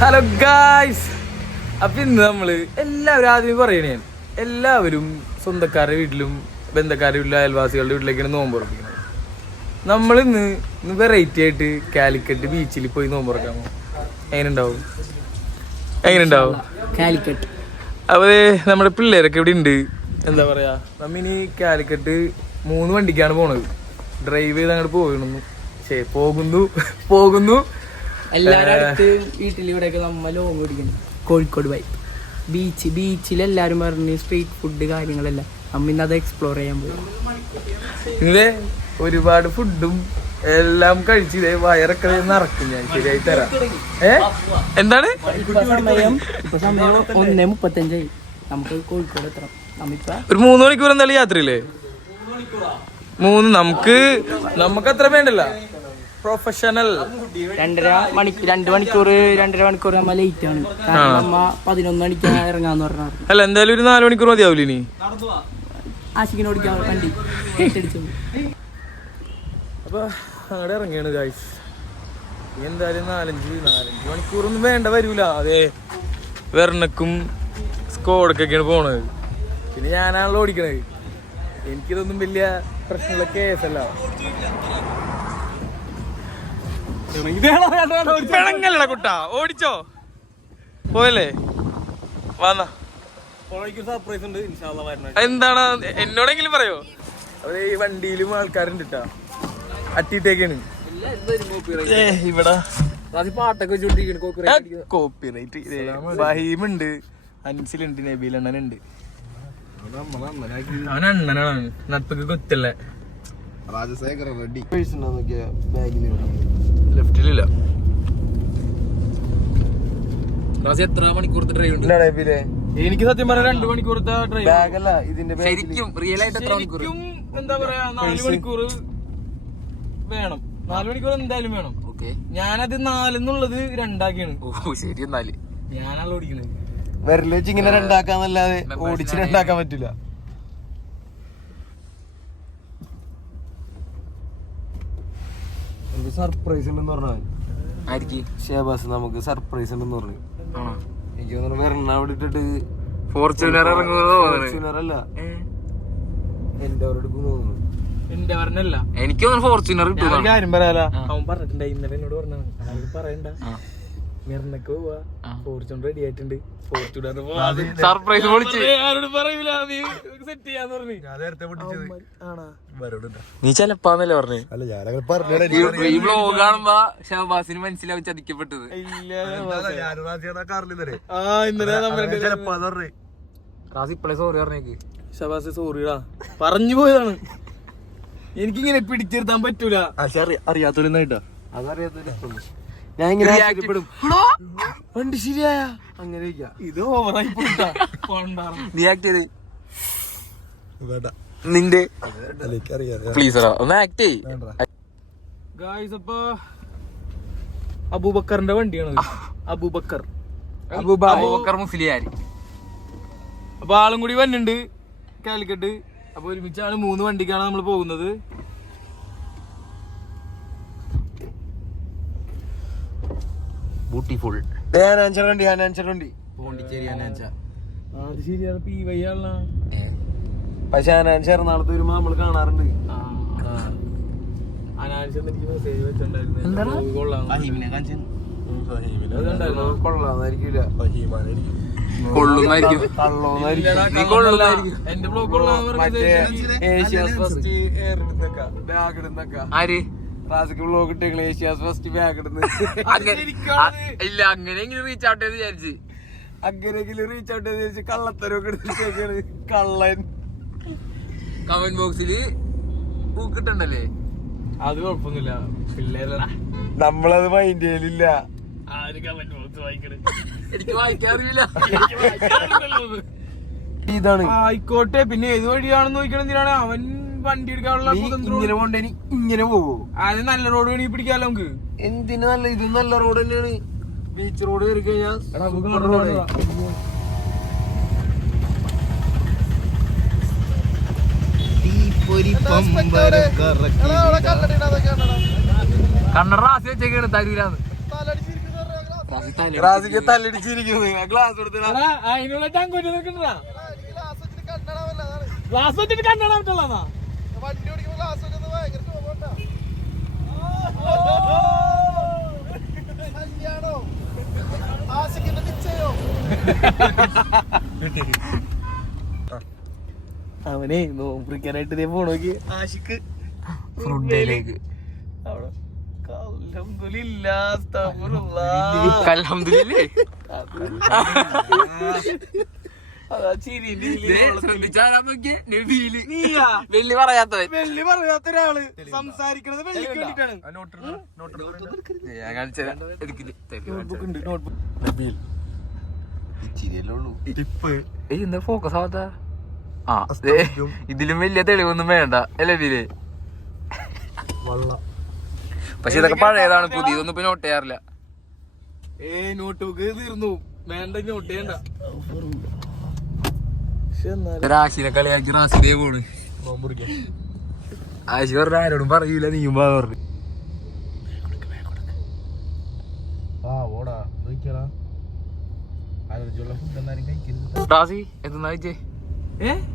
Hello guys, അപ്പൊ ഇന്ന് നമ്മള് എല്ലാവരും ആദ്യം പറയണേ, എല്ലാവരും സ്വന്തക്കാരുടെ വീട്ടിലും ബന്ധക്കാരുടെ വീട്ടിലും അയൽവാസികളുടെ വീട്ടിലേക്കാണ് നോമ്പ് തുറപ്പിക്കുന്നത്. നമ്മളിന്ന് വെറൈറ്റി ആയിട്ട് കാലിക്കറ്റ് ബീച്ചിൽ പോയി നോമ്പ് തുറക്കാമോ? എങ്ങനെയുണ്ടാവും? കാലിക്കറ്റ് അപ്പൊ നമ്മുടെ പിള്ളേരൊക്കെ ഇവിടെ ഉണ്ട്. എന്താ പറയാ, നമ്മിനി കാലിക്കറ്റ് 3 വണ്ടിക്കാണ് പോണത്. ഡ്രൈവ് ചെയ്ത് അങ്ങോട്ട് പോകുന്നു. എല്ലാവരും അടുത്ത് വീട്ടിലിവിടെയൊക്കെ നമ്മ ലോങ് പിടിക്കണം. കോഴിക്കോട് പോയി ബീച്ചിലെല്ലാരും പറഞ്ഞ് സ്ട്രീറ്റ് ഫുഡ് കാര്യങ്ങളെല്ലാം നമ്മ ഇന്ന് അത് എക്സ്പ്ലോർ ചെയ്യാൻ പോയി. ഇങ്ങനെ ഒരുപാട് ഫുഡും എല്ലാം കഴിച്ച് വയറൊക്കെ നിറക്കും. ഞാൻ ശരിയായി തരാം. എന്താണ് സമയം 1:35 നമുക്ക് കോഴിക്കോട് എത്തണം. നമ്മിപ്പോ ഒരു 3 മണിക്കൂർ എന്തായാലും യാത്രയില്ലേ? 3 നമുക്ക് അത്ര വേണ്ടല്ല. പ്രൊഫഷണൽ 2 മണിക്കൂർ നമ്മ ലേറ്റ് ആണ്. കാരണം നമ്മ 11 മണിക്ക് ഇറങ്ങാന്ന് പറഞ്ഞാൽ അല്ല, എന്തായാലും ഒരു 4 മണിക്കൂർ മതിയാവൂല. ഇനി ആശിക്കിനോടിക്കാൻ വണ്ടി അപ്പൊ അങ്ങോട്ട് ഇറങ്ങിയാണ് ഗായ്സ്. എന്തായാലും 4-5 മണിക്കൂറൊന്നും വേണ്ട വരൂല. അതെ, വെർണക്കും സ്കോഡൊക്കെയാണ് പോണത്. പിന്നെ ഞാനാണല്ലോ ഓടിക്കണത്. എനിക്കിതൊന്നും വലിയ പ്രശ്നമുള്ള കേസല്ല. കുട്ടാ ഓടിച്ചോ പോയല്ലേ? വന്ന സർപ്രൈസ് ഉണ്ട്. എന്താണ് എന്നോടെങ്കിലും പറയോ? അത് ഈ വണ്ടിയിലും ആൾക്കാരുണ്ട് കേട്ടാ, അട്ടിട്ടേക്കാണ് ഇവിടെ പാട്ടൊക്കെ കോപ്പിറൈറ്റ്. ഫഹീമുണ്ട്, അൻസിലുണ്ട്, നബീലണ്ണനുണ്ട്. അവൻ അണ്ണനാണ്, നട്പൊക്കെ കൊത്തല്ലേ. ലെഫ്റ്റിലില്ല. എത്ര മണിക്കൂറത്തെ ഡ്രൈവ് ഉണ്ട്? എനിക്ക് സത്യം പറയാം 2 മണിക്കൂറത്തെ ഡ്രൈവ്. ശരിക്കും റിയൽ ആയിട്ട് എത്ര മണിക്കൂർ? എന്താ പറയാ, 4 മണിക്കൂർ വേണം. 4 മണിക്കൂർ എന്തായാലും വേണം. ഞാനത് 4 എന്നുള്ളത് 2 ആക്കിയാണ്. ശരി, എന്നാല് ഞാനാണ് ഓടിക്കുന്നത്. വിരല് വെച്ച് ഇങ്ങനെ 2 ആക്കാന്നല്ലാതെ ഓടിച്ച് 2 ആക്കാൻ പറ്റില്ല. സർപ്രൈസ് ഉണ്ടെന്ന് പറഞ്ഞാൽ ഷേബാസ് നമുക്ക് സർപ്രൈസ് ഉണ്ടെന്ന് പറഞ്ഞു. എനിക്ക് തോന്നുന്നു വെറുതെ അവിടെ ഇട്ടിട്ട് ഫോർച്യൂണർ അല്ല എൻഡവർ എടുക്കും തോന്നുന്നു. എൻഡവറിനല്ല, എനിക്ക് ഫോർച്യൂണർ കാര്യം പറയാല. അവൻ പറഞ്ഞിട്ടുണ്ട്, ഇന്നലെ എന്നോട് പറഞ്ഞാണ്. പറയണ്ട, മെറിനൊക്കെ പോവാ, ഫോർച്യൂണർ റെഡി ആയിട്ടുണ്ട്. ഫോർച്യൂണർ സർപ്രൈസ് ആരോട് പറയൂല, നീ സെറ്റ് ചെയ്യാന്ന് പറഞ്ഞു. നീ ചെലപ്പാന്നല്ലേ പറഞ്ഞു. ഈ വ്ലോഗ് കാണുമ്പോ ഷഹബാസിന് മനസ്സിലാവും ചതിക്കപ്പെട്ടത്. ഇപ്പളെ സോറി പറഞ്ഞേക്ക്. ഷഹബാസ് സോറിടാ, പറഞ്ഞു പോയതാണ്. എനിക്കിങ്ങനെ പിടിച്ചെടുത്താൻ പറ്റൂല. അറിയാത്തോട്ടാ, അതറിയാത്ത ഞാൻ ഇങ്ങനെ വണ്ടി ശരിയായ അങ്ങനെ ഇത് ഓവറായി നിന്റെ പ്ലീസ് ഒന്ന് ആക്ട് ചെയ്യ്. ഗായ്സ്, അപ്പൊ അബൂബക്കറിന്റെ വണ്ടിയാണ്. അബൂബക്കർ മുസ്ലിയാർ. അപ്പൊ ആളും കൂടി വന്നിട്ടുണ്ട് കാലിക്കട്ട്. അപ്പൊ ഒരുമിച്ചാണ് 3 വണ്ടിക്കാണ് നമ്മൾ പോകുന്നത്. ബ്യൂട്ടിഫുൾ വണ്ടി പോണ്ടിച്ചേരി അനാൻച. അത് ശരിയാണ്, പി വയ്യാണല്ലോ. പക്ഷെ അനാൻസ് എറണാകുളത്ത് വരുമ്പോ നമ്മള് കാണാറുണ്ട്. അനാൻസ് എനിക്ക് മെസ്സേജ് വെച്ചിട്ടുണ്ടായിരുന്നു. കൊള്ളാന്നായിരിക്കില്ല, എന്റെ ബ്ലോഗ് ഏഷ്യാസ് ഫസ്റ്റ് എയർ ഇടുന്നൊക്കെ ബാഗ് ഇടുന്നൊക്കെ. ആര് ബ്ലോഗ് ഇട്ടേക്കളെ ഏഷ്യാസ് ഫസ്റ്റ് ബാഗ് ഇടുന്നത്. ഇല്ല, അങ്ങനെയെങ്കിലും റീച്ച് ഔട്ട് ചെയ്ത് വിചാരിച്ച്, അങ്ങനെയെങ്കിലും റീച്ച് ഔട്ട് ചെയ്ത് വിചാരിച്ച് കള്ളത്തരൊക്കെ എടുത്തേക്കാണ്. കള്ളൻ കമന്റ് ബോക്സില് പൂക്കിട്ടുണ്ടല്ലേ. അത് കുഴപ്പമൊന്നുമില്ല, പിള്ളേരല്ല, നമ്മളത് മൈൻഡ് ചെയ്യലില്ല. എനിക്ക് വായിക്കാൻ അറിയില്ല. ഇതാണ് ആയിക്കോട്ടെ. പിന്നെ ഏത് വഴിയാണെന്ന് നോക്കണം. എന്തിനാണ് അവൻ വണ്ടി എടുക്കാനുള്ള ഇങ്ങനെ പോകുമോ? അത് നല്ല റോഡ് വേണമെങ്കിൽ പിടിക്കാമല്ലോ നമുക്ക്. എന്തിനു നല്ല, ഇത് നല്ല റോഡ് തന്നെയാണ്. ബീച്ച് റോഡ് കയറി കഴിഞ്ഞാൽ കണ്ണട റാസി വെച്ചേക്കാണ് തരൂരാന്ന്. റാസിക്ക് തല്ലടിച്ചിരിക്കുന്നു ഗ്ലാസ് കൊടുത്തില്ല. അതിനുള്ള ടങ്കോട്ട് നിൽക്കണ്ടാ ഗ്ലാസ് വെച്ചിട്ട് കണ്ടാ പറ്റുള്ളതാ അവനെ നോമ്പിക്കാനായിട്ട് ഇതേ പോണോക്ക് ആഷിക്ക് ഫ്രണ്ടിലേക്ക് അവിടെ വെള്ളി പറയാത്തവൻ വെള്ളി പറയാത്ത ഒരാള് സംസാരിക്കണത് വെള്ളിക്ക് വേണ്ടിട്ടാണ്. എന്താ ഫോക്കസ് ആവാത്ത? ആ ഇതിലും വലിയ തെളിവൊന്നും വേണ്ട അല്ലേ ഇതില്. പക്ഷെ ഇതൊക്കെ പഴയതാണ്, പുതിയതൊന്നും ഇപ്പൊ നോട്ട് ചെയ്യാറില്ല. നോട്ട് ബുക്ക് തീർന്നു, വേണ്ട നോട്ട് ചെയ്യണ്ട. റാശിനെ കളിയാക്കി റാശിനെ പോണ്. ആശി പറഞ്ഞ ആരോടും പറയൂല, നീയും പറഞ്ഞു. റാസി എന്തെന്നാ കഴിച്ചേ?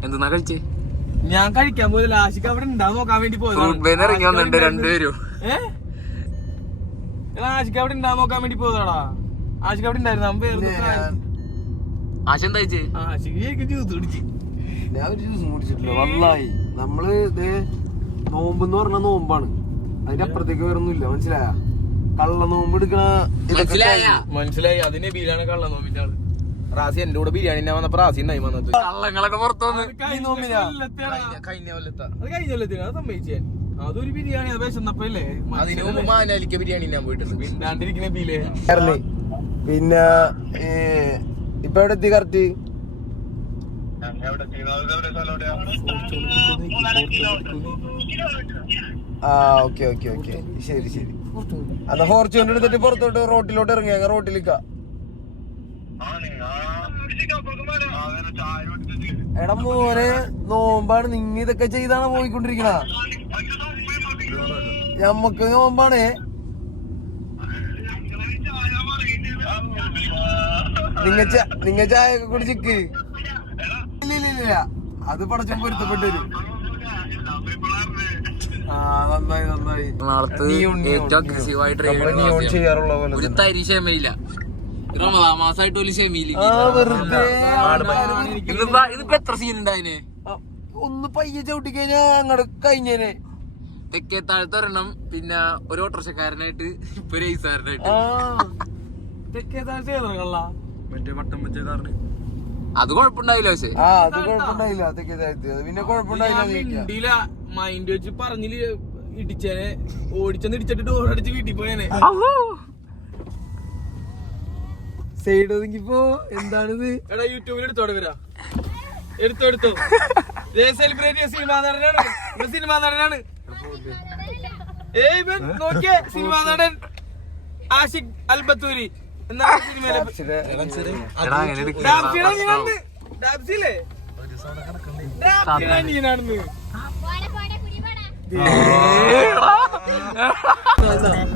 എന്തെന്നാ കഴിച്ചേ? ഞാൻ കഴിക്കാൻ പോയതല്ല, ആശിക്ക് അവിടെ ഉണ്ടാവും നോക്കാൻ വേണ്ടി പോയത്. ഇറങ്ങി വന്നിട്ടുണ്ട് രണ്ടുപേരും. ആശിക്ക് അവിടെ ഉണ്ടാവും നോക്കാൻ വേണ്ടി പോയതാടാ. ആശിക്ക് അവിടെ ഉണ്ടായിരുന്നു. ആശ എന്താ കഴിച്ചേ? ആശിക്ക് ജ്യൂസ് കുടിച്ച്. ഞാൻ ഒരു ജ്യൂസും കുടിച്ചിട്ടില്ല. വല്ലായി നമ്മള് ഇത് നോമ്പെന്ന് പറഞ്ഞ നോമ്പാണ്, അതിന്റെ അപ്പുറത്തേക്ക് വേറൊന്നുമില്ല. മനസ്സിലായ? കള്ള നോമ്പ് എടുക്കണ മനസ്സിലായി. അതിനെ ബിരിയാണി കള്ള നോമ്പിന്റെ ആള്. റാസി എന്റെ കൂടെ ബിരിയാണി വന്നപ്പോ റാസി ഉണ്ടായി വന്നത്. കള്ളങ്ങളൊക്കെ പുറത്തു വന്ന് കഴിഞ്ഞ കൊല്ലത്താണ്. അത് കഴിഞ്ഞ കൊല്ലത്തിന് അത് സമ്മതിച്ചേ. അതൊരു ബിരിയാണി അപേക്ഷന്നപ്പല്ലേ. അതിന് മുമ്പ് മാനാലിക്ക ബിരിയാണി ഞാൻ പോയിട്ടുണ്ട്. മിണ്ടാണ്ടിരിക്കുന്ന ബിലേ. പിന്നെ ഇപ്പൊ എവിടെ എത്തി കറക്റ്റ്? ആ ഓക്കെ ഓക്കെ ഓക്കെ, ശരി ശരി. അന്ന് ഫോർച്യൂണർ എടുത്തിട്ട് പുറത്തോട്ട് റോട്ടിലോട്ട് ഇറങ്ങി, അങ്ങ് റോട്ടിലേക്കാ. എടാ മോനെ, നോമ്പാണ്, നിങ്ങ ഇതൊക്കെ ചെയ്താണ് പോയിക്കൊണ്ടിരിക്കണ. ഞമ്മക്ക് നോമ്പാണ്. നിങ്ങ ചായ ഒക്കെ കുടിച്ചിക്ക്. ഇല്ല അത് പടച്ചും പൊരുത്തപ്പെട്ടു വരും. ആ നന്നായി നന്നായി. ചെയ്യാറുള്ള പോലെ ഒരു തരി ക്ഷമയില്ല. മാസമായിട്ട് ഒരു ക്ഷമയില്ല. ഇതിപ്പോ എത്ര സീൻ ഉണ്ടായിന്? ഒന്ന് പയ്യെ ചവിട്ടി കഴിഞ്ഞാ അങ്ങോട്ട് കഴിഞ്ഞേനെ. തെക്കേ താഴ്ത്തൊരെണ്ണം, പിന്നെ ഒരു ഓട്ടോറിക്ഷക്കാരനായിട്ട്, ഇപ്പൊ ഒരു ഐസാരനായിട്ട്. മറ്റേ വട്ടം വെച്ച കാറിന് അത് കുഴപ്പമുണ്ടാവില്ല. പക്ഷെ അത് കുഴപ്പമുണ്ടായില്ല. തെക്കേ താഴ്ത്തി അത് പിന്നെ കുഴപ്പമുണ്ടായില്ല. മൈൻഡ് വെച്ച് പറഞ്ഞില് ഇടിച്ചേനെ, ഓടിച്ചെന്ന് ഇടിച്ചിട്ട് ഡോറടിച്ച് വീട്ടിൽ പോയേനെ. സൈഡ് ഒതുങ്ങിപ്പോ എന്താണിത്? എടാ യൂട്യൂബിൽ എടുത്തോടെ വരാ. എടുത്തോ സെലിബ്രേറ്റ് സിനിമാ നടനാണ്. സിനിമാ നടനാണ്. നോക്കിയേ, സിനിമാ നടൻ ആഷിഖ് അൽബത്തൂരി എന്നാണ് സിനിമയിലെ.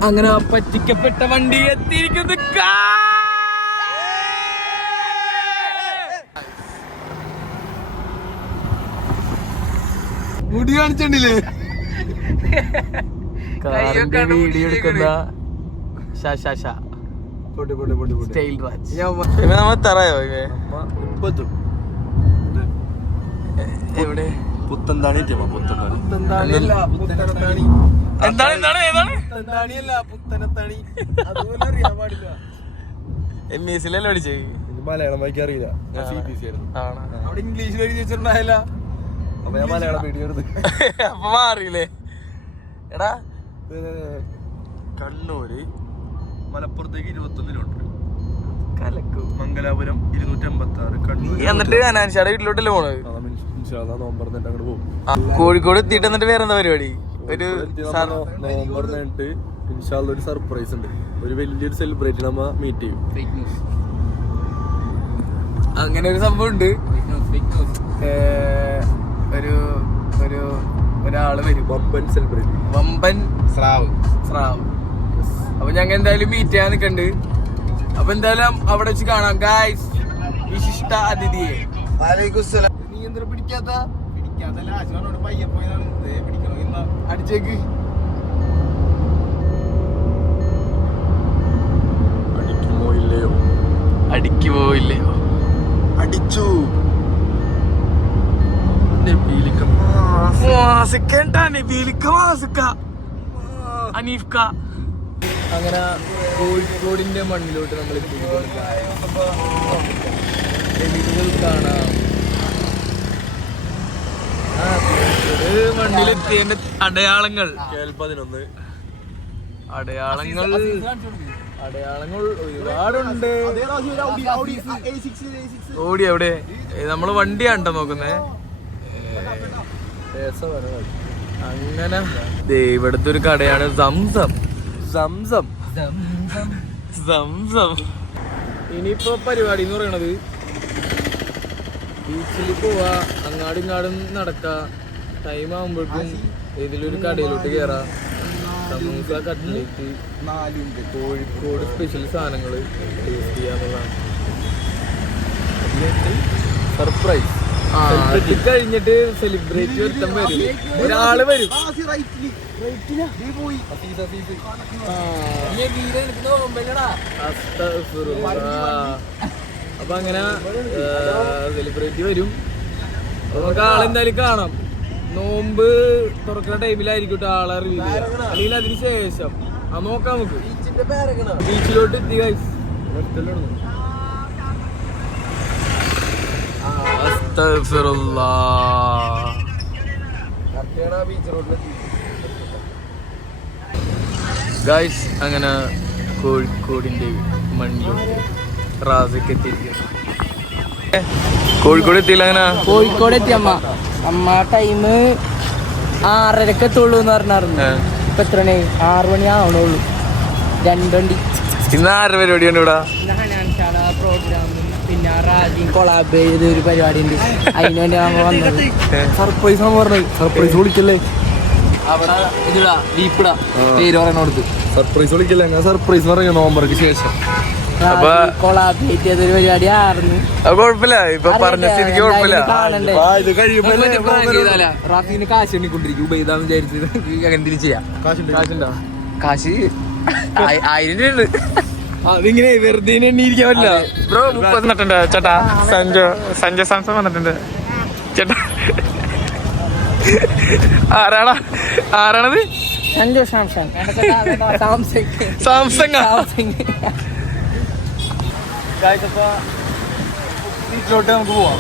അങ്ങനെ പറ്റിക്കപ്പെട്ട വണ്ടി എത്തിയിരിക്കുന്നു. മുടി കാണിച്ചിട്ടില്ലേ? വീഡിയോ എടുക്കുന്ന സ്റ്റൈൽ രാജ്. തറയോ എവിടെ? പുത്തന്താണി അതുപോലെ അറിയാൻ പാടില്ല. MESലല്ലേ പഠിച്ചേ? മലയാളം വായിക്കാൻ അറിയില്ല. അവിടെ ഇംഗ്ലീഷിൽ എഴുതി വെച്ചിട്ടുണ്ടായില്ല. അപ്പൊ ഞാൻ മലയാളം വീഡിയോ എടുത്ത് അപ്പൊ മാറിയില്ലേ? എടാ കണ്ണൂര് മലപ്പുറത്തേക്ക് 21 കിലോമീറ്റർ, കലക്കു. മംഗലാപുരം 256, കണ്ണൂർ. എന്നിട്ട് അനാൻഷാടെ വീട്ടിലോട്ടല്ലേ പോണത്? നോമ്പറന്നിട്ട് അങ്ങോട്ട് പോകും. കോഴിക്കോട് എത്തിയിട്ട് എന്നിട്ട് വേറെ എന്താ പരിപാടി? ഒരു നോമ്പറന്നിട്ട് ഇൻഷാല്ലാ ഒരു സർപ്രൈസ് ഉണ്ട്. ഒരു വലിയൊരു സെലിബ്രേറ്റ് നമ്മ മീറ്റ് ചെയ്യും. അങ്ങനെ ഒരു സംഭവം ഉണ്ട്. ഒരാള് വരും, വമ്പൻ സെലിബ്രേറ്റ്, വമ്പൻ സ്രാവ്. അപ്പൊ ഞങ്ങൾ എന്തായാലും മീറ്റ് ചെയ്യാൻ നിക്കണ്ട്. അപ്പൊ എന്തായാലും അവിടെ വെച്ച് കാണാം ഗായ്സ്. വിശിഷ്ട അതിഥിയെ നീ എന്താ പിടിക്കാത്ത അടിച്ചേക്ക്. അടിക്കുമോ ഇല്ലയോ? അടിച്ചു അങ്ങനെ കോഴിക്കോടിന്റെ മണ്ണിലോട്ട് നമ്മൾ കാണാം. മണ്ണിലെത്തിയതിന്റെ അടയാളങ്ങൾ അടയാളങ്ങൾ ഒരുപാടുണ്ട്. ഓടി എവിടെ നമ്മള് വണ്ടിയാണ്ടോ നോക്കുന്നേ. അങ്ങനെ ഇവിടുത്തെ ഒരു കടയാണ് സംസം. ഇനിയിപ്പോ പരിപാടി എന്ന് പറയണത് ബീച്ചിൽ പോവാ, അങ്ങാടും ഇങ്ങാടും നടക്കാ. ടൈം ആകുമ്പോഴേക്കും ഇതിലൊരു കടയിലോട്ട് കയറാ. സമൂസ, കട്ട്ലേറ്റ്, കോഴിക്കോട് സ്പെഷ്യൽ സാധനങ്ങൾ ടേസ്റ്റ് ചെയ്യാന്നുള്ളതാണ്. സർപ്രൈസ് കഴിഞ്ഞിട്ട് സെലിബ്രേറ്റ് ഒരുത്തം വരും, ഒരാള് വരും. അപ്പൊ അങ്ങനെ സെലിബ്രേറ്റ് വരും. നമുക്ക് ആളെന്തായാലും കാണാം. നോമ്പ് തുറക്കുന്ന ടൈമിലായിരിക്കും ആളെ റിവീൽ ചെയ്യാം, അല്ലെങ്കിൽ അതിന് ശേഷം നോക്കാം. നമുക്ക് ബീച്ചിലോട്ട് എത്തി ഗൈസ്. ഗൈസ് അങ്ങനെ കോഴിക്കോടിന്റെ മണ്ണിലോട്ട് റാസൊക്കെ എത്തിയിരിക്കുന്നു. കോഴിക്കോട് എത്തിയില്ല. അങ്ങനെ കോഴിക്കോട് എത്തി അമ്മ ടൈം 6:30 എത്തുള്ളൂ എന്ന് പറഞ്ഞായിരുന്നു. ഇപ്പൊ എത്ര മണി? 6 മണി ആവണുള്ളൂ. 2 വണ്ടി. ഇന്ന് 6 പരിപാടിയുണ്ട് ഇവിടെ. പ്രോഗ്രാമും പിന്നെ റാജിയും കൊളാബ് ചെയ്ത് ഒരു പരിപാടി ഉണ്ട്. അതിന് വേണ്ടി നമ്മൾ വന്നത്. സർപ്രൈസ് ആണ് പറഞ്ഞത്. സർപ്രൈസ് വിളിക്കല്ലേ അവിടെ ഇതിടാ വീപ്പിടാ പേര് പറയണോടത്ത്. സർപ്രൈസ് വിളിക്കല്ലേ? അങ്ങനെ സർപ്രൈസ് പറയാം നോമ്പർക്ക് ശേഷം. കൊളാബ് ചെയ്ത് ഒരു പരിപാടി ആയിരുന്നു. കുഴപ്പമില്ല, ഇപ്പൊ പറഞ്ഞ സ്ഥിതിക്ക് കുഴപ്പമില്ല. റാഫിന് കാശ് എണ്ണിക്കൊണ്ടിരിക്കും. ഉപയോഗിതാന്ന് വിചാരിച്ചത് അങ്ങനെ തിരിച്ചു ചെയ്യാം. കാശുണ്ടോ? കാശ് 1000 രൂപ ഉണ്ട്. അതിങ്ങനെ വെറുതെ എണ്ണിയിരിക്കാൻ പറ്റില്ല ബ്രോ. 30 വന്നിട്ടുണ്ട് ചേട്ടാ. സഞ്ജയ് സാംസൺ വന്നിട്ടുണ്ട് ചേട്ടാ. ആരാണത്? സഞ്ജു സാംസങ്. സാംസങ്. വീട്ടിലോട്ട് നമുക്ക് പോവാം.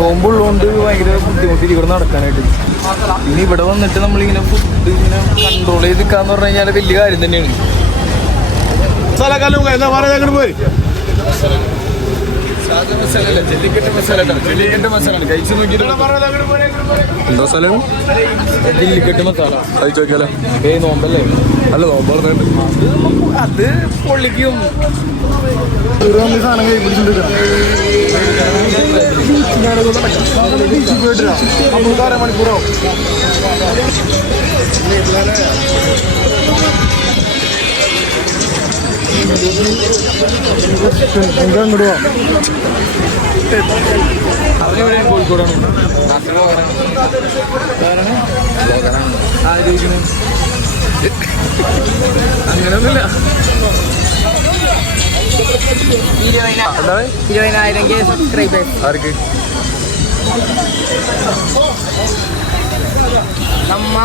നോമ്പുള്ളതുകൊണ്ട് ഭയങ്കര ബുദ്ധിമുട്ടിൽ ഇവിടെ നടക്കാനായിട്ട്. പിന്നെ ഇവിടെ വന്നിട്ട് നമ്മളിങ്ങനെ ഫുഡ് ഇങ്ങനെ കൺട്രോൾ ചെയ്ത് നിൽക്കാന്ന് പറഞ്ഞു കഴിഞ്ഞാൽ വലിയ കാര്യം തന്നെയാണ്. ജല്ലിക്കെട്ട് മസാല കഴിച്ചു നോക്കിയിട്ട് എന്താ സ്ഥലം? ജല്ലിക്കെട്ട് മസാല കഴിച്ചു നോക്കിയാലോ? നോമ്പല്ലേ? അല്ല നോമ്പ് അത് പൊള്ളിക്കും. സാധനം മണിക്കൂറോ എങ്ങോട്ടോ അവനെവിടെ? കോഴിക്കോടാണ്. അങ്ങനെയൊന്നുമില്ല. 20,000 സബ്സ്ക്രൈബേഴ്സ്. ആർക്ക്? നമ്മ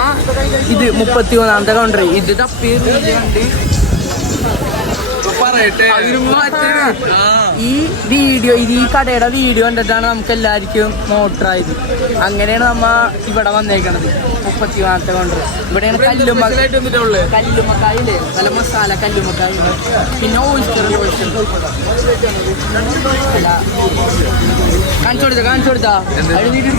ഇത് 31ാമത്തെ കൗണ്ടർ. ഇത് തപ്പി കണ്ട് ഈ വീഡിയോ ഈ കടയുടെ വീഡിയോ കണ്ടിട്ടാണ് നമുക്ക് എല്ലാവർക്കും മോട്ടറായത്. അങ്ങനെയാണ് നമ്മ ഇവിടെ വന്നേക്കണത്. 31ാമത്തെ കൗണ്ടർ. ഇവിടെയാണ് കല്ലുമ്മക്കായില്ലേ, നല്ല മസാല കല്ലുമ്മക്കായി. പിന്നെ ഓയിസ്റ്റർ കാണിച്ചു കൊടുത്താ അവിടെ വീഡിയോ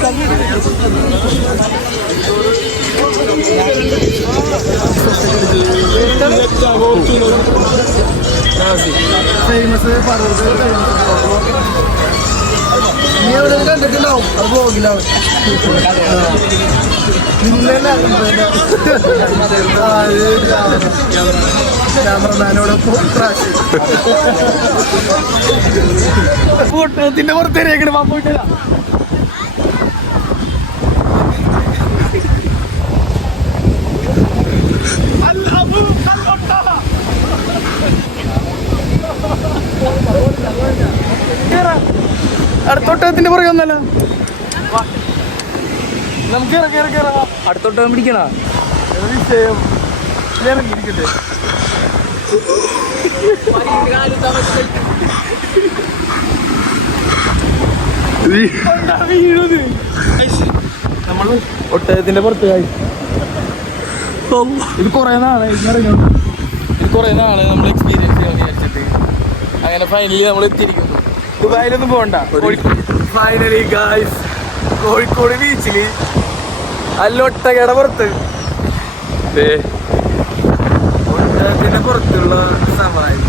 ഫേമസ് നീ എവിടെ കണ്ടിട്ടുണ്ടാവും അത് പോകില്ലാവും ക്യാമറമാനോടൊപ്പം ഫോട്ടോത്തിന്റെ പുറത്തേക്ക് പോയിട്ടില്ല. അടുത്തൊട്ടകത്തിന്റെ പുറകെ ഒന്നല്ല നമുക്ക് അടുത്തോട്ടം പിടിക്കണ വിഷയം ഇറങ്ങിയിരിക്കട്ടെ. നമ്മൾ ഒട്ടകത്തിന്റെ പുറത്ത് ഇത് കുറെ നാളെ നമ്മൾ എക്സ്പീരിയൻസ് ചെയ്യാൻ വിചാരിച്ചിട്ട് അങ്ങനെ ഫൈനലി നമ്മൾ എത്തിയിരിക്കുന്നു. ദുബായിലൊന്നും പോകണ്ട. ഫൈനലി ഗായ്സ് കോഴിക്കോട് ബീച്ചില് അല്ല ഒട്ടകയുടെ പുറത്ത് ഒട്ടകത്തിന്റെ പുറത്തുള്ള സമയം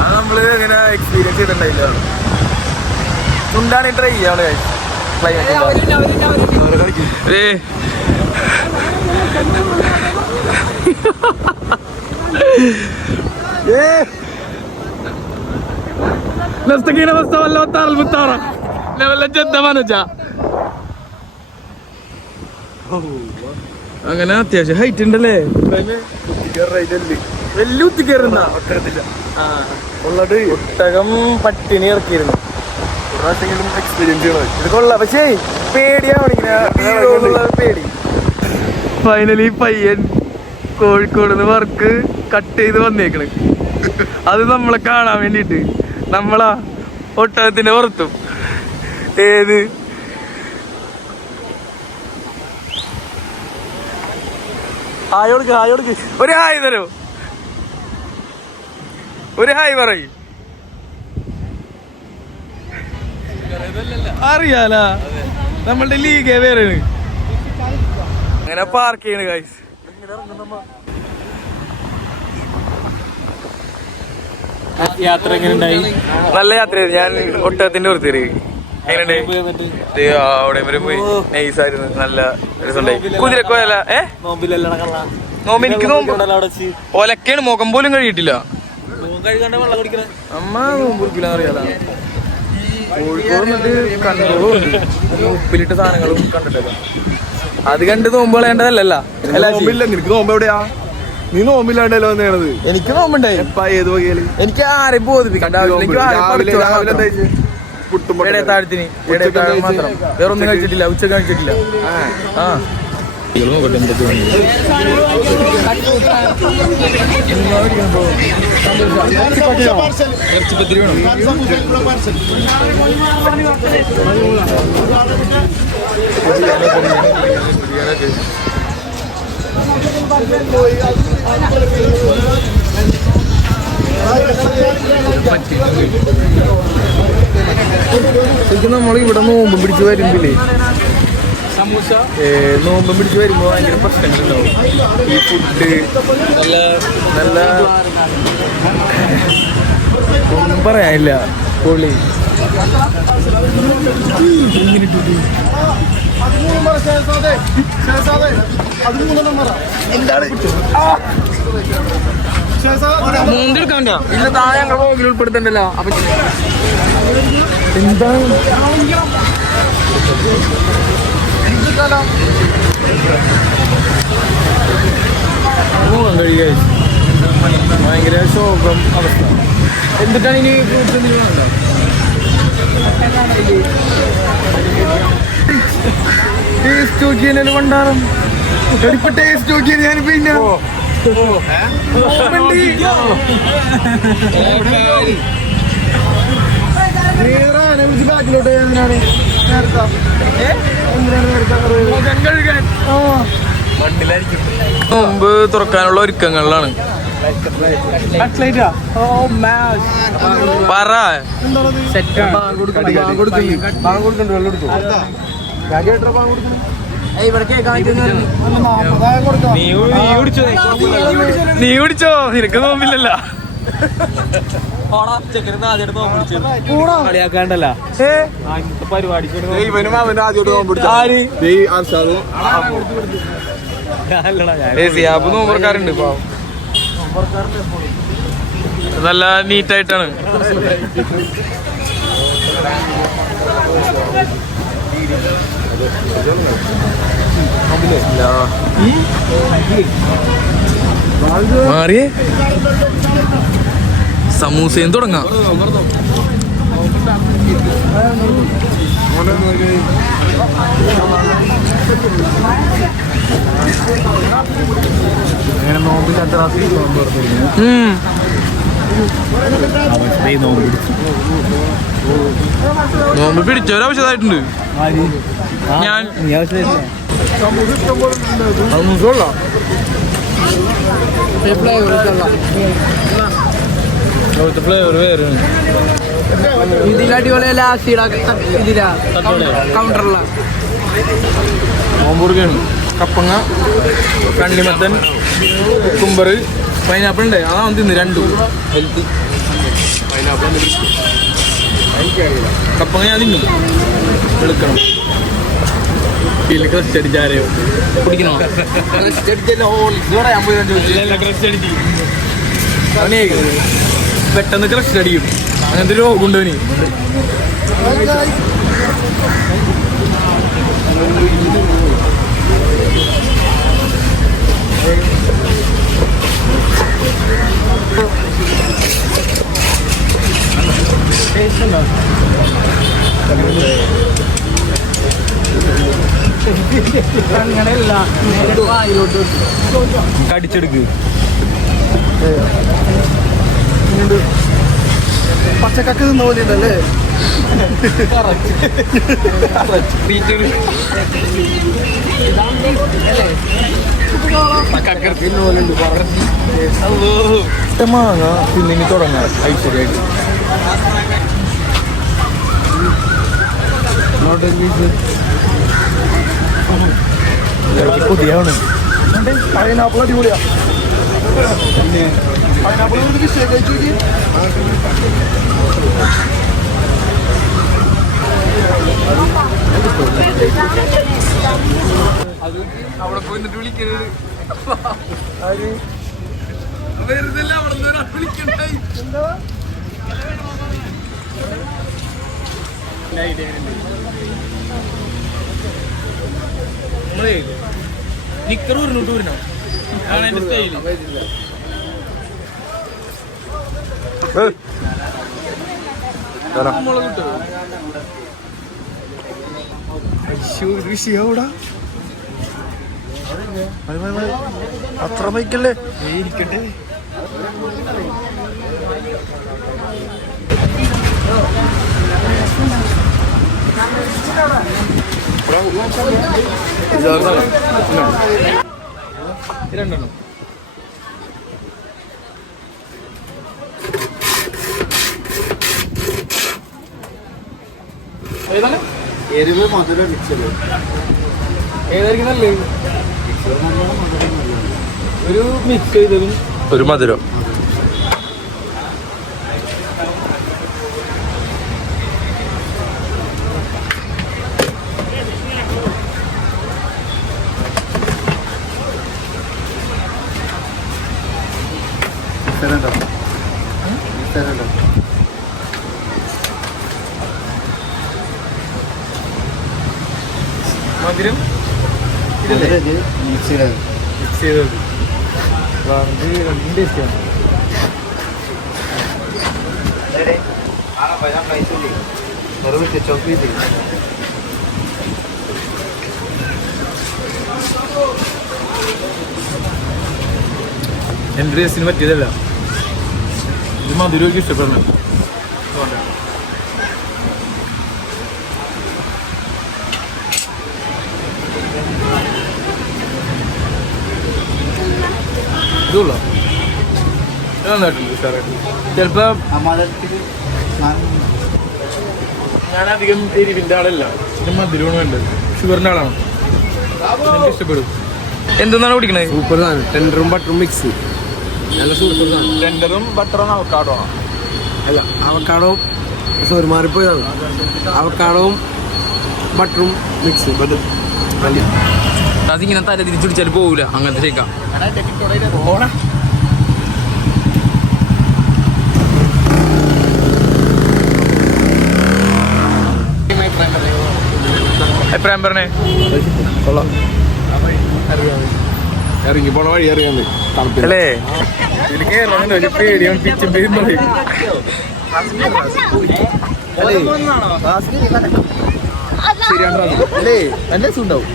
അത് നമ്മള് ഇങ്ങനെ എക്സ്പീരിയൻസ് ചെയ്തിട്ടുണ്ടായില്ല. ഉണ്ടാണ് ട്രൈ ചെയ്യാണ് അങ്ങനെ അത്യാവശ്യം ഹൈറ്റ് ഉണ്ടല്ലേ. വലിയ കുത്തി കയറുന്ന ഒട്ടകം പട്ടിണി ഇറക്കിയിരുന്നു. എക്സ്പീരിയൻസ് ചെയ്യണം. ഇത് കൊള്ളാം. പക്ഷേ പേടിയാണ് ഇങ്ങനെ പേടി. ഫൈനലി പയ്യൻ കോഴിക്കോട് നിന്ന് വർക്ക് കട്ട് ചെയ്ത് വന്നേക്കണ്. അത് നമ്മളെ കാണാൻ വേണ്ടിട്ട് നമ്മളാ ഒട്ടകത്തിന്റെ പുറത്തും ഏത് ഹായോടുക്ക് ഒരു ഹായ് തരോ, ഒരു ഹായ് പറയ്. അറിയാലാ നമ്മളുടെ ലീഗേ വേറെ. അങ്ങനെ പാർക്ക് ചെയ്യണ് ഗൈസ്. യാത്ര എങ്ങനെ ഉണ്ടായി? നല്ല യാത്രയായിരുന്നു. ഞാൻ ഒട്ടകത്തിന്റെ പുറത്തേക്ക് എങ്ങനെയുണ്ട്? അവിടെ വരെ പോയി നൈസായിരുന്നു. നല്ല രസമുണ്ടായി. കുതിരക്കോയല്ല നോമ്പ് എനിക്ക് ഒലക്കാണ്. മുഖം പോലും കഴിയിട്ടില്ല. അമ്മ നോമ്പ് അറിയാലോ. കോഴിക്കോട് കണ്ടോളും ഉണ്ട്. ഉപ്പിലിട്ട സാധനങ്ങളും കണ്ടിട്ടല്ലോ. അത് കണ്ട് നോമ്പ് കളയേണ്ടതല്ലല്ലോ. നിനക്ക് നോമ്പ് എവിടെയാ? നീ നോമ്പില്ലാണ്ടല്ലോ വന്നേണത്. എനിക്ക് നോമ്പുണ്ടായി. ഏത് വകയില് എനിക്ക് ആരെയും ബോധിപ്പിക്കണ്ട. താഴത്തിന് മാത്രം വേറൊന്നും കഴിച്ചിട്ടില്ല. ഉച്ച കഴിച്ചിട്ടില്ല. ആ നോക്കട്ടെ എന്തൊക്കെ ഇറച്ചിപ്പത്തിരി വേണം. ശരിക്കും നമ്മൾ ഇവിടെ നോമ്പ് പിടിച്ച് വരുമ്പില്ലേ, നോമ്പ് പിടിച്ച് വരുമ്പോ ഭയങ്കര പ്രശ്നങ്ങളുണ്ടാവും. ഈ ഫുഡ് നല്ല ഒന്നും പറയാനില്ല. പൊളി. മൂന്നെടുക്കണ്ട. ഇല്ല താഴെ ഞങ്ങൾ പോകിൽ ഉൾപ്പെടുത്തണ്ടല്ലോ. അപ്പൊ എന്താണ് പോകാൻ കഴിയുക. ഭയങ്കര ശോകം അവസ്ഥ. എന്നിട്ടാണ് ഇനി ഫ്രൂട്ട്സ് എന്തെങ്കിലും വേണ്ട. ടേസ്റ്റ് നോക്കിയാലും കൊണ്ടാറും ഇപ്പൊ ടേസ്റ്റ് നോക്കിയത് ഞാൻ പിന്നെ ബാക്കിലോട്ട് നോമ്പ് തുറക്കാനുള്ള ഒരുക്കങ്ങളിലാണ്. പറ നീ കുടിച്ചോ, നിനക്ക് നോമ്പില്ലല്ലോ. കളിയാക്കാണ്ടല്ല പരിപാടിക്ക് ഇവനും അവനും ആദ്യമായിട്ട് സിയാബ് നോമ്പറക്കാരുണ്ട് പാവം. നല്ല നീറ്റായിട്ടാണ്. മാറിയേ സമൂസയും തുടങ്ങാം. നോമ്പ് പിടിച്ചൊരാവശ്യമായിട്ടുണ്ട്. ഞാൻ ഫ്ലേവർ വേറെ ഇതിലടിപൊളി ലാസ്റ്റ് ഇതിലാ കൗണ്ടറില നോമ്പൂർക്കാണ്. കപ്പങ്ങ, കണ്ണിമത്തൻ, കുക്കുംബർ, പൈനാപ്പിൾ ഉണ്ട്. അതാ തിന്ന് രണ്ടും ഹെൽത്ത്. കപ്പങ്ങ ഞാൻ തിന്നും. എടുക്കണം. പിന്നെ ക്രസ്റ്റ് അടിച്ചാരെയോ കുടിക്കണോ? അവനെ പെട്ടെന്ന് ക്രസ്റ്റ് അടിക്കും. അങ്ങനത്തെ രോഗമുണ്ട് അവന്. അങ്ങനെയല്ല, വായിലോട്ട് കടിച്ചെടുക്ക്. പച്ചക്കക്ക് തിന്ന പോലെ ഉണ്ടല്ലേ? മാങ്ങ പിന്നെ തുടങ്ങാം ഐശ്വര്യമായിട്ട്. പുതിയാണ് പൈനാപ്പിൾ അടിപൊളിയാ. പൈനാപ്പിൾ കഴിച്ചു. അത് അവിടെ പോയിട്ട് വിളിക്കരുത്. വെറുതെ അവിടെ നിന്ന് ഒരാൾ വിളിക്കണ്ടായി. നമ്മളേ നിക്കർ ഊരിനോട്ട് ഊരിനോ ആണ് എന്റെ സ്റ്റൈല്. മുളക് കിട്ടോ? അത്ര മൈക്കല്ലേ ഇരിക്കട്ടെ. രണ്ടെണ്ണം ഏതാണ്? എരിവ് മധുരം മിക്സഡ്. ഏതായിരിക്കും നല്ലത്? ഒരു മിക്സ് ചെയ്തതും ഒരു മധുരം. മധുരം ഇതല്ലേ മിക്സ് ചെയ്തത്. രണ്ടും ടേസ്റ്റാണ്. എൻ്റെ ടേസ്റ്റിന് പറ്റിയതല്ല. ഇത് മധുരമൊക്കെ ഇഷ്ടപ്പെടണം. ഇതുള്ള നന്നായിട്ടുണ്ട് ഉഷാറായിട്ട്. ചിലപ്പോൾ ഞാനധികം എരിവിൻ്റെ ആളല്ല. പിന്നെ മധുരമാണ് വേണ്ടത്. ഷുഗറിൻ്റെ ആളാണ്. എനിക്ക് ഇഷ്ടപ്പെടും. എന്തെന്നാണ് കുടിക്കണത്? സൂപ്പർ സാധനം. ടെൻഡറും ബട്ടറും മിക്സ്. നല്ല സൂപ്പർ. ടെൻഡറും ബട്ടറും അവക്കാടോ അല്ല, അവക്കാടവും സോറി മാറിപ്പോയതാണ്. അവക്കാടവും ബട്ടറും മിക്സ്. അതിങ്ങനെ തല തിരിച്ചുടിച്ചാൽ പോകൂല അങ്ങനത്തെ ഷേക്കാ. അഭിപ്രായം പറഞ്ഞേ. കൊള്ളാം. ഇറങ്ങി പോണ വഴി അറിയാണ്ട് അല്ലേ പേടിയാണ് പിച്ചും പേരും പറയും. അല്ലേ നല്ല സുണ്ടാവും.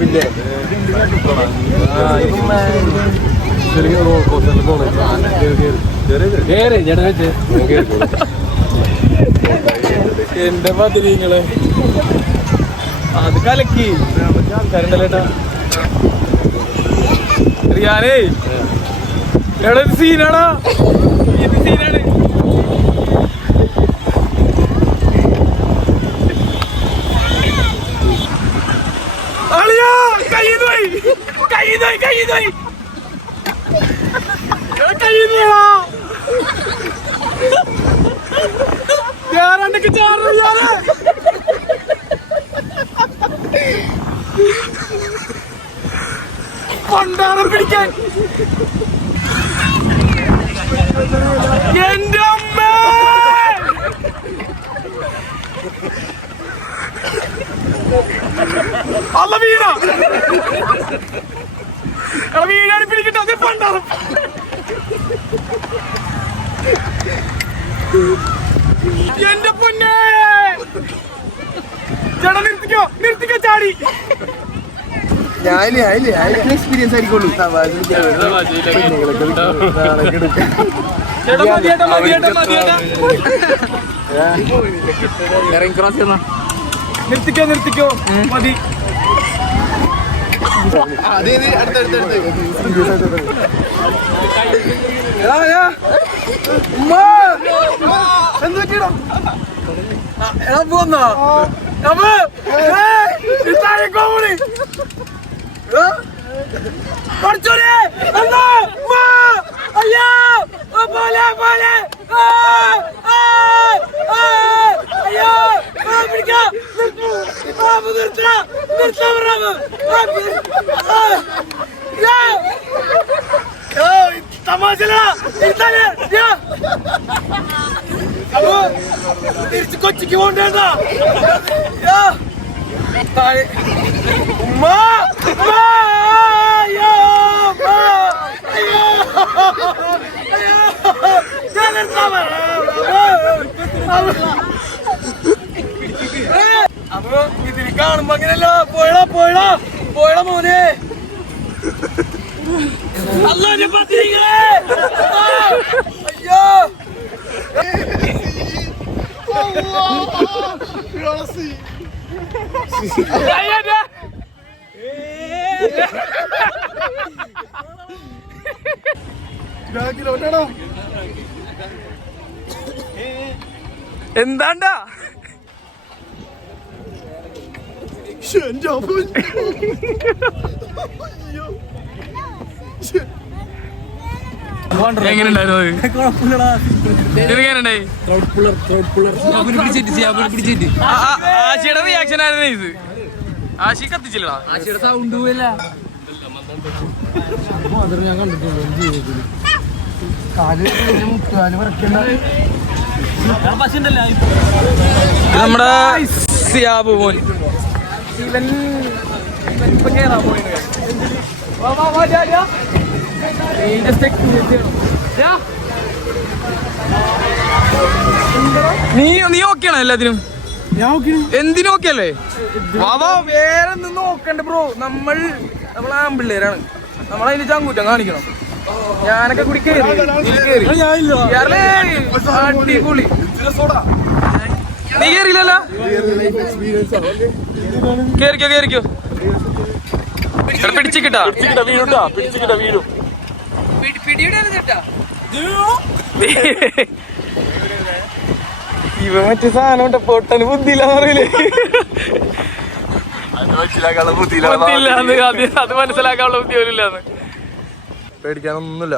പിന്നെ എന്റെ പതിരിങ്ങള് അത് കലക്കി ആൾക്കാരുണ്ടല്ലേട്ടാ. റിയാനേ എടാ ഇത് സീനാടാ, ഇത് സീനാണ്. അളിയാ കയ്യിന്ന് പോയി, കയ്യിന്ന് പോയി, കയ്യിന്ന് പോയി, കയ്യിന്ന് പോയാ ഞാനെന്തൊക്കെ ചാറ് ഞാന് കൊണ്ടാണ് പിടിക്കാൻ. എന്റെ അമ്മ അല്ല വീണ വീണാണ് പിടിക്കട്ടെ. അത് പണ്ടാറും എന്റെ പൊന്നെ ചേട്ടാ നിർത്തിക്കോ, നിർത്തിക്കോ ചാടി. എക്സ്പീരിയൻസ് ആയിരിക്കുള്ളൂ. ചേട്ടാ മതിയേട്ടാ, മതിയേട്ടാ, മതിയേട്ടാ. ഇറങ്ങി ക്രോസ് ചെയ്യുന്ന നിർത്തിക്കോ, നിർത്തിക്കോ, മതി. പോന്നോ കുറച്ചൂടെ അയ്യോ പോലെ പോലെ അയ്യോ പിടിക്കാം നിർത്താ തമാശല തിരിച്ച് കൊച്ചിക്ക് പോണ്ടേണ്ട. അപ്പൊ ഇതിന് കാണുമ്പോ അങ്ങനല്ല. പോയടാ പോയടാ പോയടാ മോനെ. അല്ലാതെ പത്തിരികളെ അയ്യോ എന്താണ്ടാ ആശിയുടെ റിയാക്ഷൻ ആയിരുന്നു ഇത്. ആശി കത്തിച്ചില്ലടാ, ആശയുടെ സൗണ്ടും ഇല്ല. ഞാൻ കണ്ടിട്ടുള്ളൂ ജീവിതത്തിൽ. നമ്മുടെ സിയാബ് മോൻ നീ ഓക്കെയാണോ എല്ലാത്തിനും? എന്തിനും ഓക്കെ അല്ലേ? വാവാ വേറെ ഒന്നും നോക്കണ്ട ബ്രോ. നമ്മൾ ആമ്പിള്ളേരാണ്, നമ്മളതിന് ചങ്കൂറ്റം കാണിക്കണം. ഞാനൊക്കെ കൂടി കേറി അടിപൊളി. നീ കേറിയില്ലല്ലോ? കേറിക്കോ കേറിക്കോ. പിടിച്ചിട്ടാ വീഴും. ഇവ മറ്റേ സാധനം പൊട്ടന് ബുദ്ധിയില്ലാന്ന് പറയില്ലേ, അത് മനസ്സിലാക്കാനുള്ള ബുദ്ധി പോലില്ലാന്ന്. പേടിക്കാനൊന്നുമില്ല.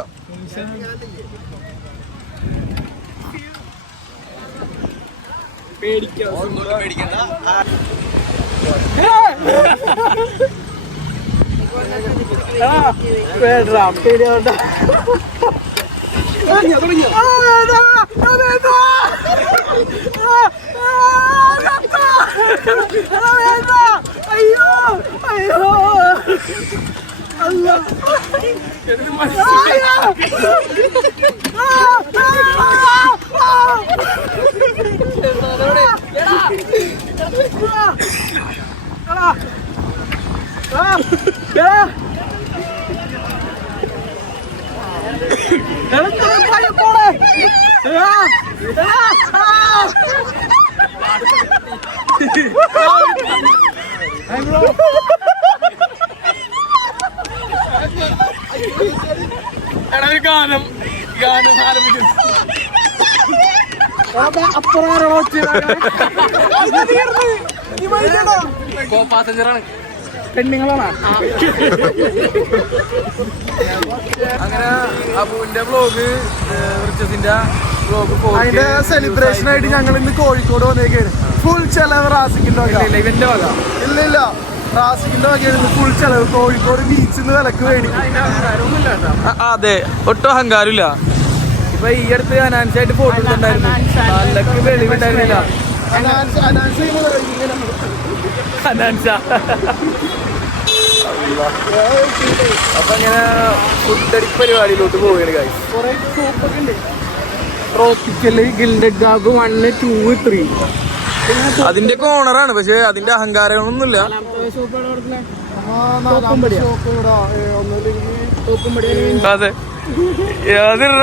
ഗാനം ആരംഭിക്കും. പെണ്ണുങ്ങളാണ്. അങ്ങനെ അബുവിന്റെ വ്ലോഗ്, റിച്ചസിന്റെ വ്ലോഗ്, അതിന്റെ സെലിബ്രേഷൻ ആയിട്ട് ഞങ്ങൾ ഇന്ന് കോഴിക്കോട് വന്നേക്കാണ്. ഫുൾ ചെലവ് റാസിക്കിന്റെ വക. ഇവന്റെ വക ഇല്ല റാസിക്കിന്റെ വകയാണ് ഫുൾ ചെലവ്. കോഴിക്കോട് ബീച്ചിൽ നിന്ന് വിലക്ക് മേടിക്കും. അതെ, ഒട്ടും അഹങ്കാരമില്ല. ഇപ്പൊ ഈ അടുത്ത് അനാൻസായിട്ട് ഫോട്ടോ എടുത്തിട്ടുണ്ടായിരുന്നു, നല്ലക്ക് വെളിവുണ്ടായിരുന്നില്ല. അനാൻസ അപ്പൊ അങ്ങനെ ഫുഡടി പരിപാടിയിലോട്ട് പോവുകയാണ് guys. കുറെ സൂപ്പൊക്കെ ഉണ്ട്. ട്രോപ്പിക്കല്, ഗിൽഡഡ് ഗാബ് 1, 2, 3. അതിന്റെ കോണറാണ്, പക്ഷെ അതിന്റെ അഹങ്കാരമൊന്നുമില്ല. അതെ, യാതൊരു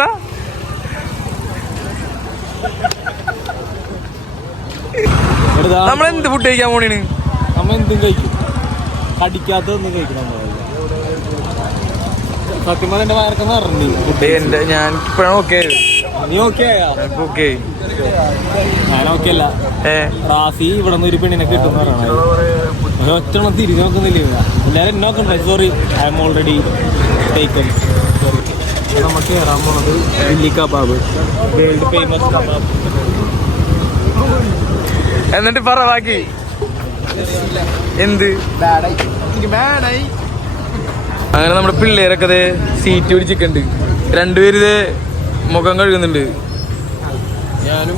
നമ്മളെന്ത് ഫുഡ് കഴിക്കാൻ പോണേണ്? നമ്മ എന്തും കഴിക്കും, കടിക്കാത്തൊന്നും കഴിക്കണം. സത്യം പറഞ്ഞ എന്റെ വയറൊക്കെ പറഞ്ഞു. എന്റെ ഞാൻ ഇപ്പഴാണ് ഓക്കെ. നീ ഓക്കെ ഓക്കെ? ഞാൻ ഓക്കെ അല്ല. റാസി ഇവിടെ നിന്ന് ഒരു പെണ്ണിനെ കിട്ടും പറയണത്. ഒറ്റണം തിരിഞ്ഞു നോക്കുന്നില്ല. എല്ലാവരും എന്നെ നോക്കണ്ടേ? Sorry, I M already taken. Sorry. നമ്മൾ കയറാൻ പോണത് Delhi kebab, world famous kebab. എന്നിട്ട് പറ ബാക്കി. എന്ത് ബാഡായി. അങ്ങനെ നമ്മുടെ പിള്ളേരൊക്കെ അതെ സീറ്റ് പിടിച്ചിട്ടുണ്ട്. രണ്ടുപേര് മുഖം കഴുകുന്നുണ്ട്. ഞാനും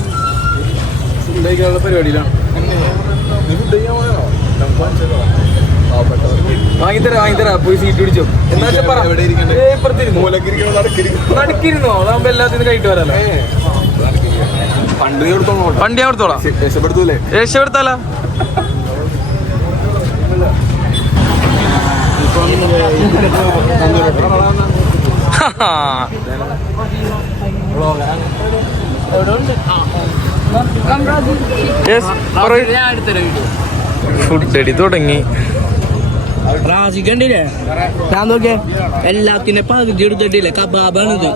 പരിപാടിയിലാണ്. വാങ്ങിത്തരാ പോയി സീറ്റ് പിടിച്ചോ. എന്നാ നടക്കിരുന്നോ? അതാകുമ്പോ എല്ലാത്തിനും കഴിട്ട് വരാലോ. വണ്ടി ഞാൻ എടുത്തോളാം. രക്ഷപ്പെടുത്താലോ. ഫുഡ് അടി തുടങ്ങി. റാസിക്കണ്ടില്ലേ, ഞാൻ നോക്കിയേ എല്ലാത്തിന്റെ പകുതി എടുത്തിട്ടില്ലേ. കബാബാണിത്.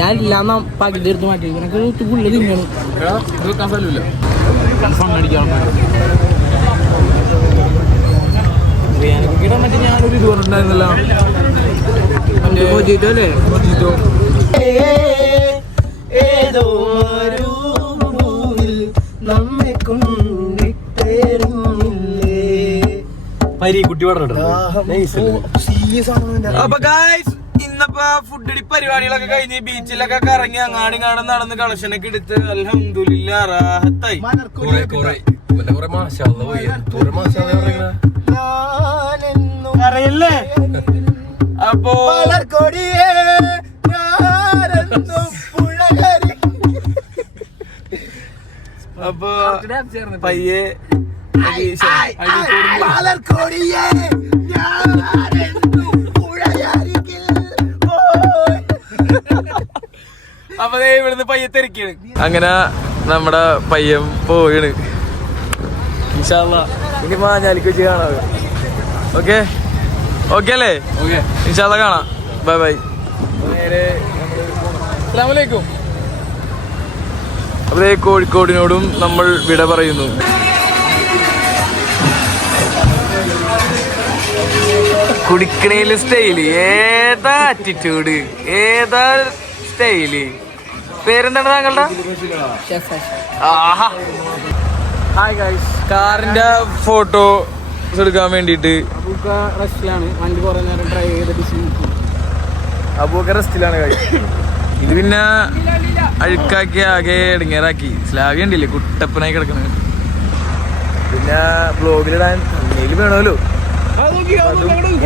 ഞാൻ ഇല്ലാന്ന പകുതി എടുത്ത് മാറ്റി. എനിക്ക് പുള്ളി തിന്നണം. മറ്റേ ഞാനൊരു ഇത് പറഞ്ഞിട്ടുണ്ടായിരുന്നല്ലോ, അല്ലേ ഏതോ നമ്മെ കുട്ടി അപ്പൊ ഗായ്സ് ഇന്നപ്പോ ഫുഡ് അടി പരിപാടികളൊക്കെ കഴിഞ്ഞ് ബീച്ചിലൊക്കെ കറങ്ങി അങ്ങാടി കാണാൻ നടന്ന് കളക്ഷനൊക്കെ എടുത്ത് അൽഹംദുലില്ലാ റാഹത്തായി. അറിയില്ലേ? അപ്പോ അപ്പൊ പയ്യെ അപ്പൊ ഇവിടുന്ന് പയ്യെ തിരക്കാണ്. അങ്ങനെ നമ്മുടെ പയ്യൻ പോയിണ്. ഇൻഷാ അല്ലാഹ് ഇനി മാഞ്ഞാലിക്ക് വെച്ച് കാണാം. ഓക്കെ അല്ലേ? ഇൻഷാ അല്ലാഹ് കാണാം. Bye bye. അസ്സലാമു അലൈക്കും. അപ്പൊ കോഴിക്കോടിനോടും നമ്മൾ വിട പറയുന്നു. കുടിക്കണേല് സ്റ്റൈല്, ഏതാ ആറ്റിറ്റ്യൂഡ്, ഏതാ സ്റ്റൈല്. പേരെന്താണ് താങ്കളുടെ? ആഹാ. ഹായ് ഗൈസ്, കാറിന്റെ ഫോട്ടോ എടുക്കാൻ വേണ്ടിട്ട് റെസ്റ്റിലാണ്. വണ്ടി കുറെ നേരം ഡ്രൈവ് ചെയ്തിട്ട് അബൂക്ക റെസ്റ്റിലാണ് ഗൈസ്. ഇത് പിന്നെ അഴുക്കാക്കി ആകെ ഇടങ്ങേറാക്കി. സ്ലാബി ഉണ്ടല്ലേ കുട്ടപ്പനായി കിടക്കുന്നത്. പിന്നെ ബ്ലോഗിലിടാൻ തമ്മിൽ വേണമല്ലോ.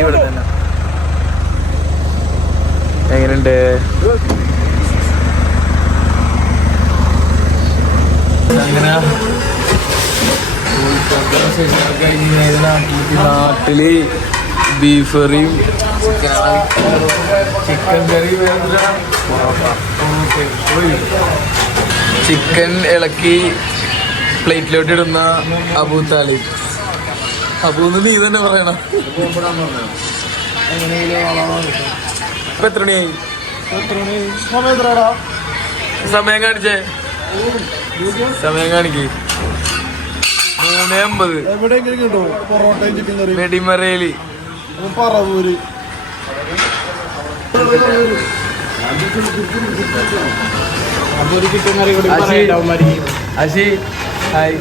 ഇവിടെ തന്നെ എങ്ങനെയുണ്ട്? അങ്ങനെ നാട്ടില് ബീഫ് കറിയും ചിക്കൻ കറിയും ചിക്കൻ ഇളക്കി പ്ലേറ്റിലോട്ട് ഇടുന്ന അബൂ താലിബ്. അബൂന്ന് നീ തന്നെ പറയണം. ഇപ്പൊ എത്ര മണിയായി? സമയം കാണിച്ചേ, സമയം കാണിക്ക്. 3:50. എവിടെയെങ്കിലും കിട്ടുമോ പൊറോട്ടയും ചിക്കൻ കറിയും? വെടിമറയില് പറവൂര്. അശി ഹായ്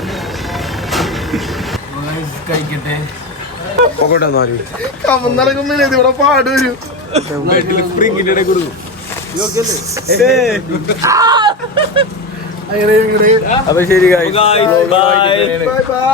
കഴിക്കട്ടെ. കമന്നടങ്ങുന്നില്ല, ഇതിവിടെ പാട് വരും. അപ്പൊ ശരി Guys, bye. Bye bye.